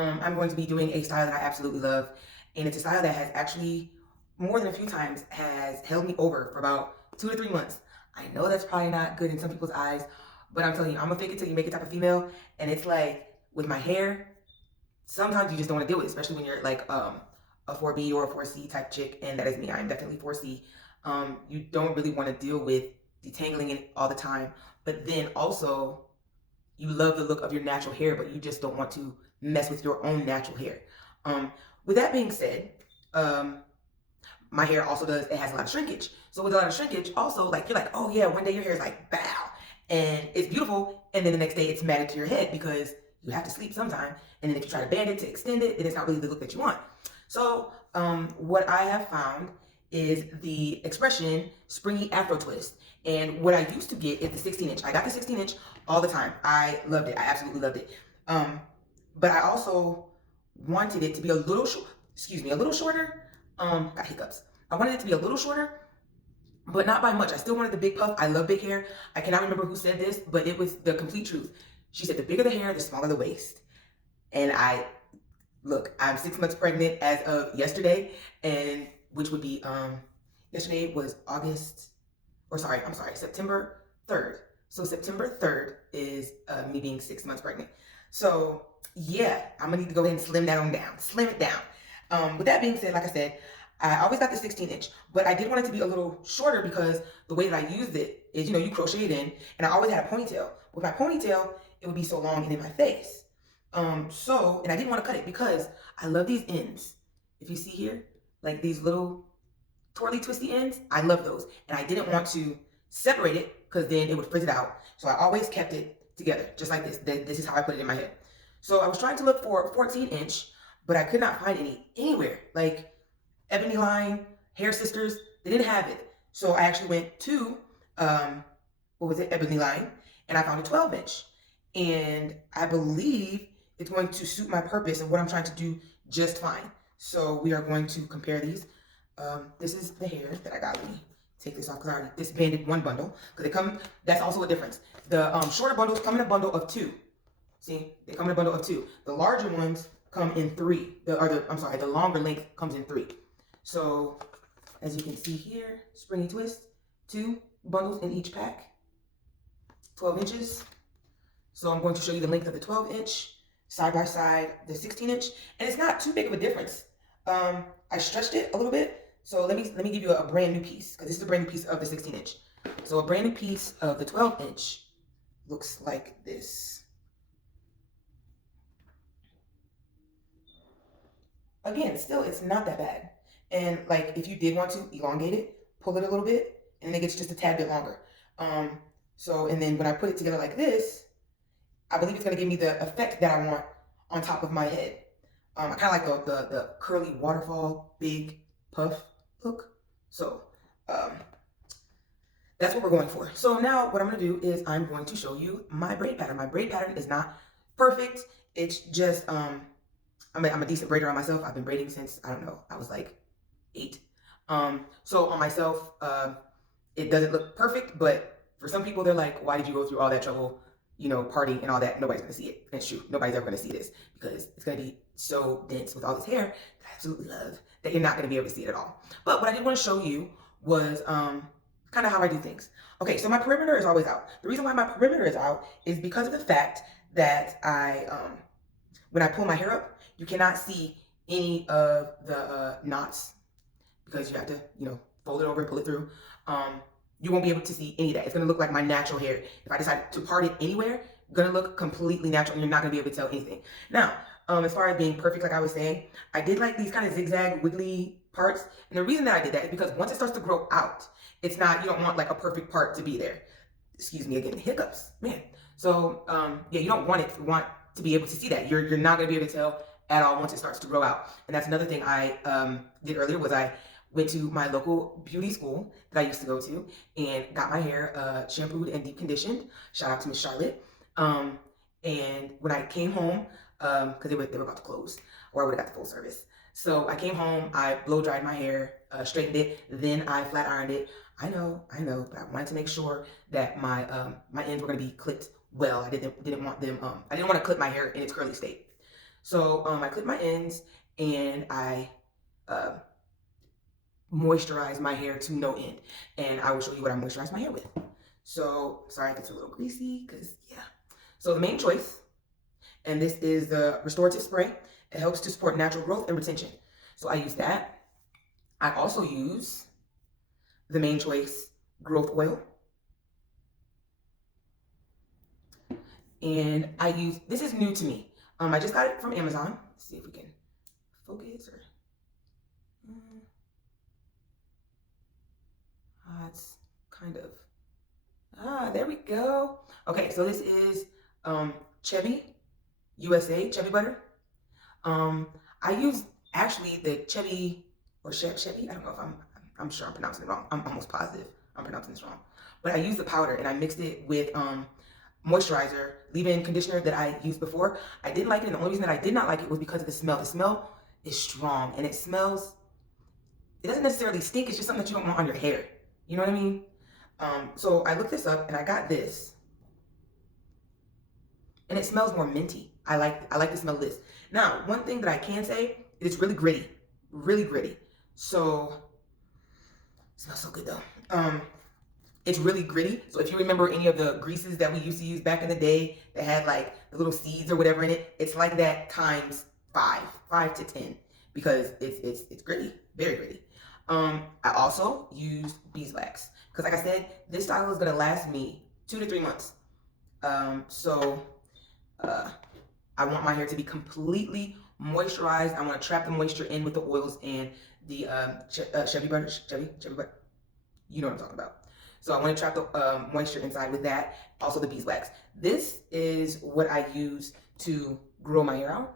I'm going to be doing a style that I absolutely love, and it's a style that has actually, more than a few times, has held me over for about 2 to 3 months. I know that's probably not good in some people's eyes, but I'm telling you, I'm a fake it till you make it type of female, and it's like, with my hair, sometimes you just don't want to deal with it, especially when you're like a 4B or a 4C type chick, and that is me. I'm definitely 4C. You don't really want to deal with detangling it all the time, but then also you love the look of your natural hair, but you just don't want to mess with your own natural hair. Um, with that being said, um, my hair also does, it has a lot of shrinkage. So with a lot of shrinkage, also, like, you're like, oh yeah, one day your hair is like, bow, and it's beautiful, and then the next day it's matted to your head because you have to sleep sometime. And then if you try to band it to extend it, then it's not really the look that you want. So what I have found is the expression Springy Afro twist. And what I used to get is the 16 inch. I got the 16 inch all the time. I loved it. I absolutely loved it. Um, but I also wanted it to be a little a little shorter. Got hiccups. I wanted it to be a little shorter, but not by much. I still wanted the big puff. I love big hair. I cannot remember who said this, but it was the complete truth. She said the bigger the hair, the smaller the waist. And look, I'm 6 months pregnant as of yesterday, and which would be yesterday was September 3rd. So September 3rd is me being 6 months pregnant. So yeah, I'm gonna need to go ahead and slim that on down, slim it down. With that being said, like I said, I always got the 16 inch, but I did want it to be a little shorter because the way that I used it is, you crochet it in, and I always had a ponytail. With my ponytail, it would be so long and in my face. And I didn't want to cut it because I love these ends. If you see here, like these little twirly twisty ends, I love those. And I didn't want to separate it because then it would frizz it out. So I always kept it together, just like this. This is how I put it in my head. So I was trying to look for a 14 inch, but I could not find any anywhere. Like Ebony Line, Hair Sisters, they didn't have it. So I actually went to, Ebony Line, and I found a 12 inch. And I believe it's going to suit my purpose and what I'm trying to do just fine. So we are going to compare these. This is the hair that I got. Let me take this off because I already disbanded one bundle. That's also a difference. The shorter bundles come in a bundle of two. See, they come in a bundle of two. The larger ones come in three. The longer length comes in three. So as you can see here, Springy Twist, 2 bundles in each pack, 12 inches. So I'm going to show you the length of the 12 inch, side by side, the 16 inch, and it's not too big of a difference. I stretched it a little bit. So let me give you a brand new piece, because this is a brand new piece of the 16 inch. So a brand new piece of the 12 inch looks like this. Again, still, it's not that bad. And like, if you did want to elongate it, pull it a little bit, and it gets just a tad bit longer. And then when I put it together like this, I believe it's going to give me the effect that I want on top of my head. I kind of like the curly waterfall, big puff look. So that's what we're going for. So now what I'm going to do is I'm going to show you my braid pattern. My braid pattern is not perfect. It's just, I'm a decent braider on myself. I've been braiding since, I don't know, I was like 8. So on myself, it doesn't look perfect, but for some people, they're like, why did you go through all that trouble, party and all that? Nobody's going to see it. And it's true. Nobody's ever going to see this because it's going to be so dense with all this hair that I absolutely love that you're not going to be able to see it at all. But what I did want to show you was kind of how I do things. Okay, so my perimeter is always out. The reason why my perimeter is out is because of the fact that when I pull my hair up, you cannot see any of the knots because you have to, fold it over and pull it through. You won't be able to see any of that. It's going to look like my natural hair. If I decide to part it anywhere, going to look completely natural and you're not going to be able to tell anything. Now, as far as being perfect, like I was saying, I did like these kind of zigzag, wiggly parts. And the reason that I did that is because once it starts to grow out, it's not, you don't want like a perfect part to be there. Excuse me again, hiccups, man. So, yeah, you don't want to be able to see that. You're not going to be able to tell at all once it starts to grow out. And that's another thing I did earlier was I went to my local beauty school that I used to go to and got my hair shampooed and deep conditioned. Shout out to Miss Charlotte. And when I came home, because they were about to close, or I would have got the full service. So I came home, I blow dried my hair, straightened it, then I flat ironed it. I know, but I wanted to make sure that my ends were going to be clipped well. I didn't want them. I didn't want to clip my hair in its curly state. So I clip my ends and I uh, moisturize my hair to no end. And I will show you what I moisturize my hair with. So, sorry if it's a little greasy, because yeah. So the main choice, and this is the restorative spray. It helps to support natural growth and retention. So I use that. I also use the main choice growth oil. And I use, this is new to me. I just got it from Amazon. Let's see if we can focus or, it's kind of, there we go. Okay, so this is Chevy USA, Chevy butter. I use actually the Chevy or Chevy. I don't know if I'm sure I'm pronouncing it wrong. I'm almost positive I'm pronouncing this wrong. But I used the powder and I mixed it with moisturizer, leave-in conditioner that I used before. I didn't like it, and the only reason that I did not like it was because of the smell. The smell is strong, and it smells, it doesn't necessarily stink, it's just something that you don't want on your hair. You know what I mean? So I looked this up, and I got this. And it smells more minty. I like the smell of this. Now, one thing that I can say, it's really gritty. Really gritty. So, it smells so good though. It's really gritty. So if you remember any of the greases that we used to use back in the day that had like the little seeds or whatever in it, it's like that times 5 to 10, because it's gritty, very gritty. I also used beeswax because, like I said, this style is gonna last me 2 to 3 months. I want my hair to be completely moisturized. I want to trap the moisture in with the oils and the Chevy butter. Chevy butter. You know what I'm talking about. So I want to trap the moisture inside with that. Also the beeswax. This is what I use to grow my hair out.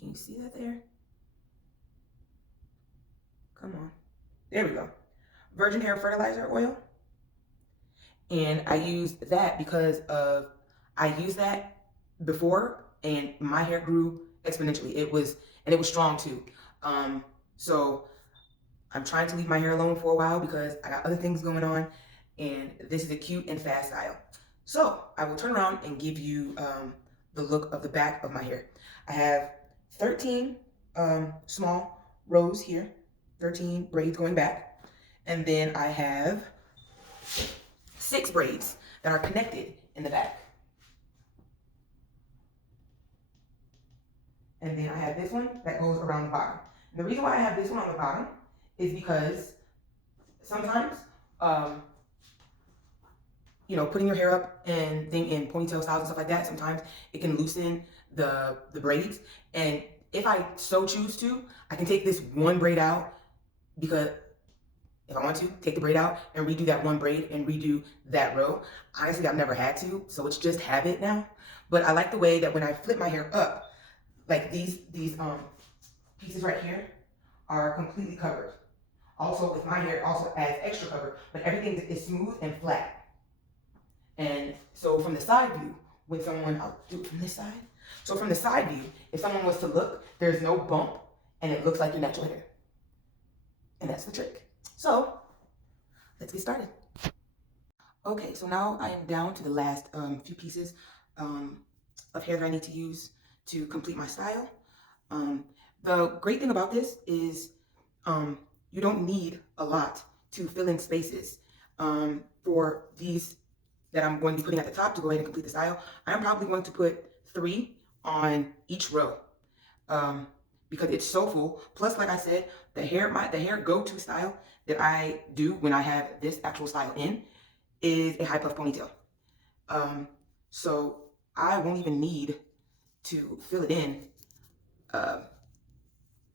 Can you see that there? Come on. There we go. Virgin hair fertilizer oil. And I used that because I used that before and my hair grew exponentially. It was strong too. So I'm trying to leave my hair alone for a while because I got other things going on, and this is a cute and fast style. So I will turn around and give you the look of the back of my hair. I have 13 small rows here, 13 braids going back, and then I have 6 braids that are connected in the back. And then I have this one that goes around the bottom. And the reason why I have this one on the bottom is because sometimes, putting your hair up and in ponytail styles and stuff like that, sometimes it can loosen the braids. And if I so choose to, I can take this one braid out, because if I want to, take the braid out and redo that one braid and redo that row. Honestly, I've never had to, so it's just habit now. But I like the way that when I flip my hair up, like these pieces right here are completely covered. Also, with my hair, also adds extra cover, but everything is smooth and flat. And so from the side view, when someone, I'll do it from this side. So from the side view, if someone was to look, there's no bump and it looks like your natural hair. And that's the trick. So let's get started. Okay, so now I am down to the last few pieces of hair that I need to use to complete my style. The great thing about this is you don't need a lot to fill in spaces. For these that I'm going to be putting at the top to go ahead and complete the style, I'm probably going to put 3 on each row because it's so full. Plus, like I said, the hair go-to style that I do when I have this actual style in is a high puff ponytail. So I won't even need to fill it in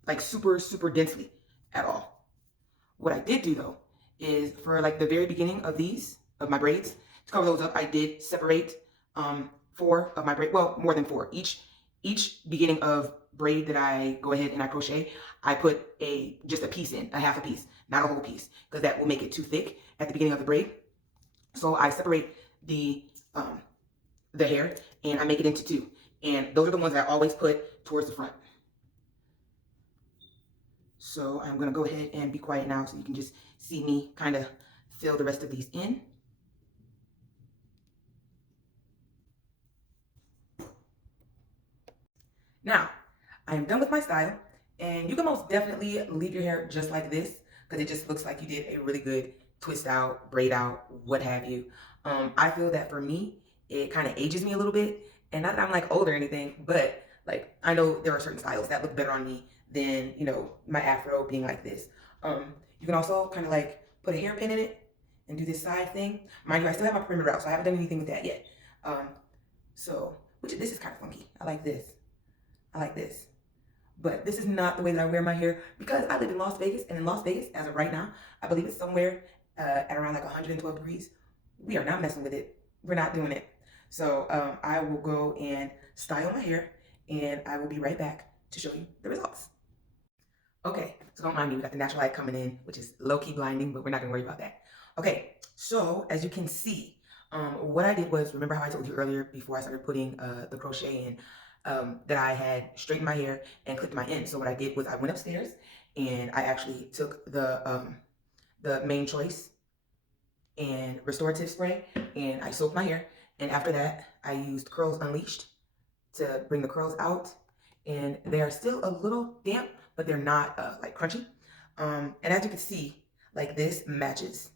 like super densely at all. What I did do though is for like the very beginning of my braids, to cover those up, I did separate 4 of my braids, well, more than 4. Each beginning of braid that I go ahead and I crochet, I put just a piece in, a half a piece, not a whole piece, because that will make it too thick at the beginning of the braid. So I separate the hair and I make it into 2. And those are the ones that I always put towards the front. So I'm gonna go ahead and be quiet now so you can just see me kind of fill the rest of these in. Now, I am done with my style, and you can most definitely leave your hair just like this because it just looks like you did a really good twist out, braid out, what have you. I feel that for me, it kind of ages me a little bit, and not that I'm like old or anything, but like I know there are certain styles that look better on me than my afro being like this. You can also kind of like put a hairpin in it and do this side thing. Mind you, I still have my perimeter out, so I haven't done anything with that yet. Which this is kind of funky. I like this. I like this. But this is not the way that I wear my hair because I live in Las Vegas. And in Las Vegas, as of right now, I believe it's somewhere at around like 112 degrees. We are not messing with it. We're not doing it. So I will go and style my hair and I will be right back to show you the results. Okay, so don't mind me. We got the natural light coming in, which is low-key blinding, but we're not going to worry about that. Okay, so as you can see, what I did was, remember how I told you earlier before I started putting the crochet in, that I had straightened my hair and clipped my ends. So what I did was I went upstairs and I actually took the Main Choice and restorative spray and I soaked my hair. And after that, I used Curls Unleashed to bring the curls out. And they are still a little damp, but they're not like crunchy. And as you can see, like this matches.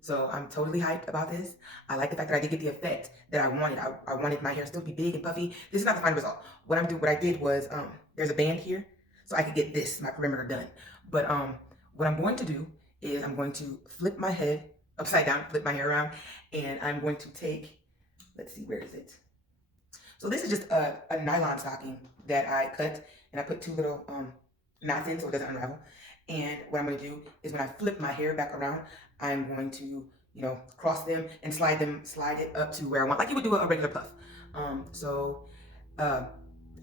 So I'm totally hyped about this. I like the fact that I did get the effect that I wanted. I wanted my hair still to be big and puffy. This is not the final result. What I did was, there's a band here, so I could get this, my perimeter done. But what I'm going to do is I'm going to flip my head upside down, flip my hair around, and I'm going to take, let's see, where is it? So this is just a nylon stocking that I cut, and I put two little knots in so it doesn't unravel. And what I'm going to do is when I flip my hair back around, I'm going to, cross them and slide it up to where I want, like you would do a regular puff. I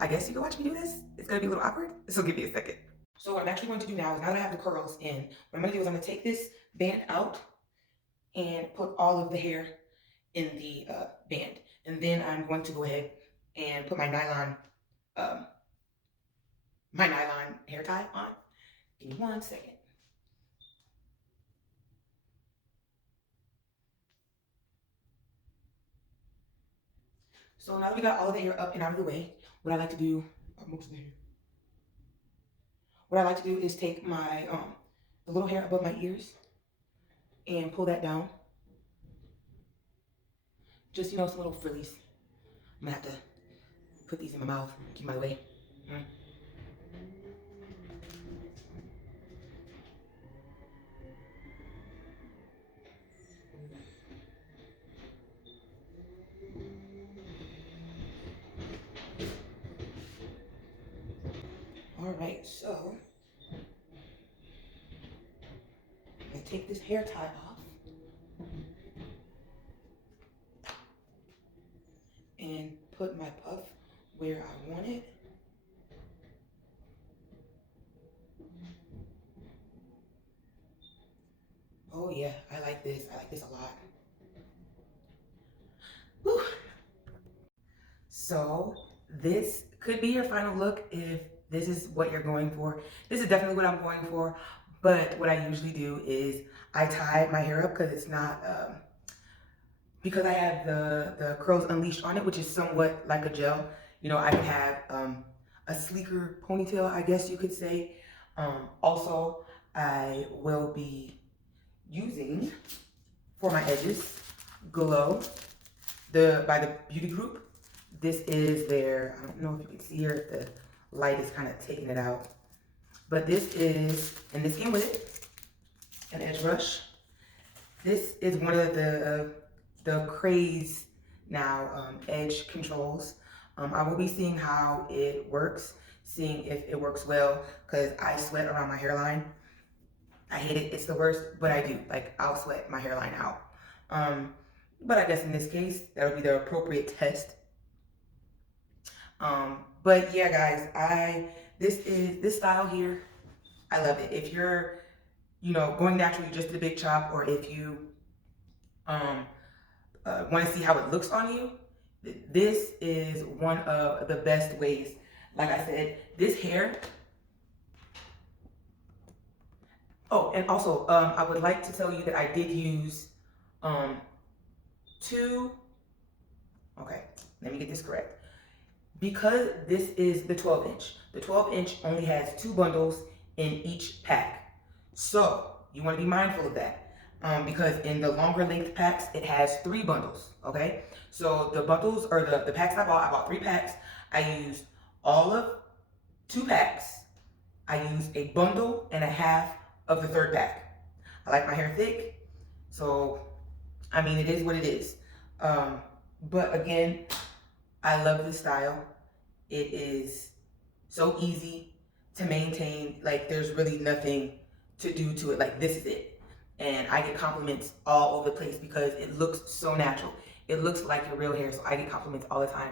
guess you can watch me do this. It's going to be a little awkward, so give me a second. So what I'm actually going to do now is, now that I have the curls in, what I'm going to do is I'm going to take this band out and put all of the hair in the band. And then I'm going to go ahead and put my nylon hair tie on. Give me 1 second. So now that we got all of the hair up and out of the way, what I like to do, what I like to do is take my the little hair above my ears and pull that down. Just some little frillies. I'm gonna have to put these in my mouth, keep them out of the way. All right, so I'm gonna take this hair tie off and put my puff where I want it. Oh yeah, I like this. I like this a lot. Whew. So this could be your final look if this is what you're going for. This is definitely what I'm going for. But what I usually do is I tie my hair up because it's not, because I have the Curls Unleashed on it, which is somewhat like a gel. I can have a sleeker ponytail, I guess you could say. Also, I will be using, for my edges, Glow by the Beauty Group. This is their, I don't know if you can see here, the light is kind of taking it out. But this is, and this came with it, an edge brush. This is one of the craze now edge controls. I will be seeing how it works, seeing if it works well, because I sweat around my hairline. I hate it, it's the worst, but I do. Like, I'll sweat my hairline out. But I guess in this case, that'll be the appropriate test. But yeah, guys, this style here, I love it. If you're, going naturally just to the big chop, or if you want to see how it looks on you, this is one of the best ways. Like I said, this hair. Oh, and also, I would like to tell you that I did use two. Okay, let me get this correct. because this is the 12 inch, the 12 inch only has 2 bundles in each pack. So you want to be mindful of that. Because in the longer length packs, it has 3 bundles, okay? So the bundles, or the packs I bought 3 packs. I used all of 2 packs. I used a bundle and a half of the 3rd pack. I like my hair thick, so, I mean, it is what it is. But again, I love this style. It is so easy to maintain. Like, there's really nothing to do to it. Like, this is it. And I get compliments all over the place because it looks so natural. It looks like your real hair, so I get compliments all the time.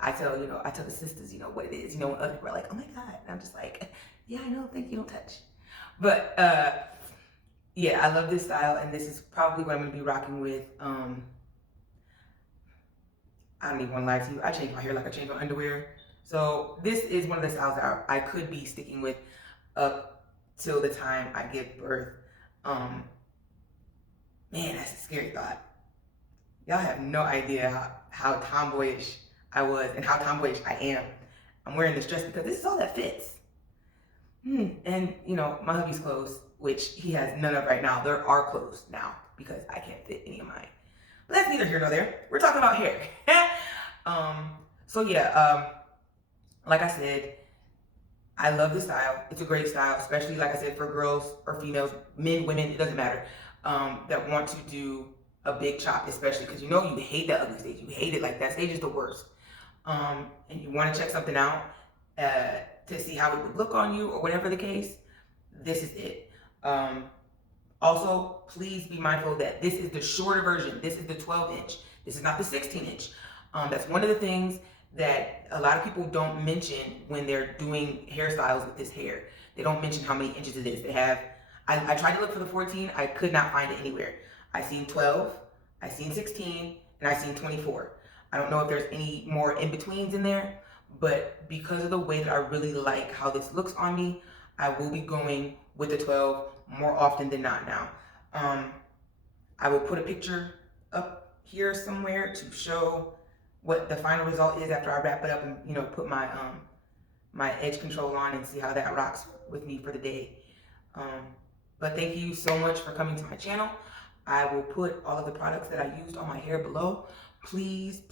I tell the sisters, what it is. When other people are like, oh my God. And I'm just like, yeah, I know, thank you, don't touch. But, yeah, I love this style, and this is probably what I'm going to be rocking with. I don't even want to lie to you. I change my hair like I change my underwear. So this is one of the styles that I could be sticking with up till the time I give birth. Man, that's a scary thought. Y'all have no idea how tomboyish I was and how tomboyish I am. I'm wearing this dress because this is all that fits. And, my hubby's clothes, which he has none of right now. There are clothes now because I can't fit any of mine. But that's neither here nor there. We're talking about hair. So yeah, like I said, I love the style. It's a great style, especially, like I said, for girls or females, men, women, it doesn't matter, that want to do a big chop, especially because you hate that ugly stage. You hate it. Like, that stage is the worst. And you want to check something out to see how it would look on you or whatever the case. This is it. Also, please be mindful that this is the shorter version. This is the 12 inch. This is not the 16 inch. That's one of the things that a lot of people don't mention when they're doing hairstyles with this hair. They don't mention how many inches it is. I tried to look for the 14. I could not find it anywhere. I seen 12, I seen 16, and I seen 24. I don't know if there's any more in-betweens in there, but because of the way that I really like how this looks on me, I will be going with the 12 more often than not now. I will put a picture up here somewhere to show what the final result is after I wrap it up and put my my edge control on and see how that rocks with me for the day. But thank you so much for coming to my channel. I will put all of the products that I used on my hair below. Please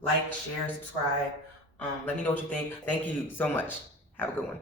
like, share, subscribe. Let me know what you think. Thank you so much. Have a good one.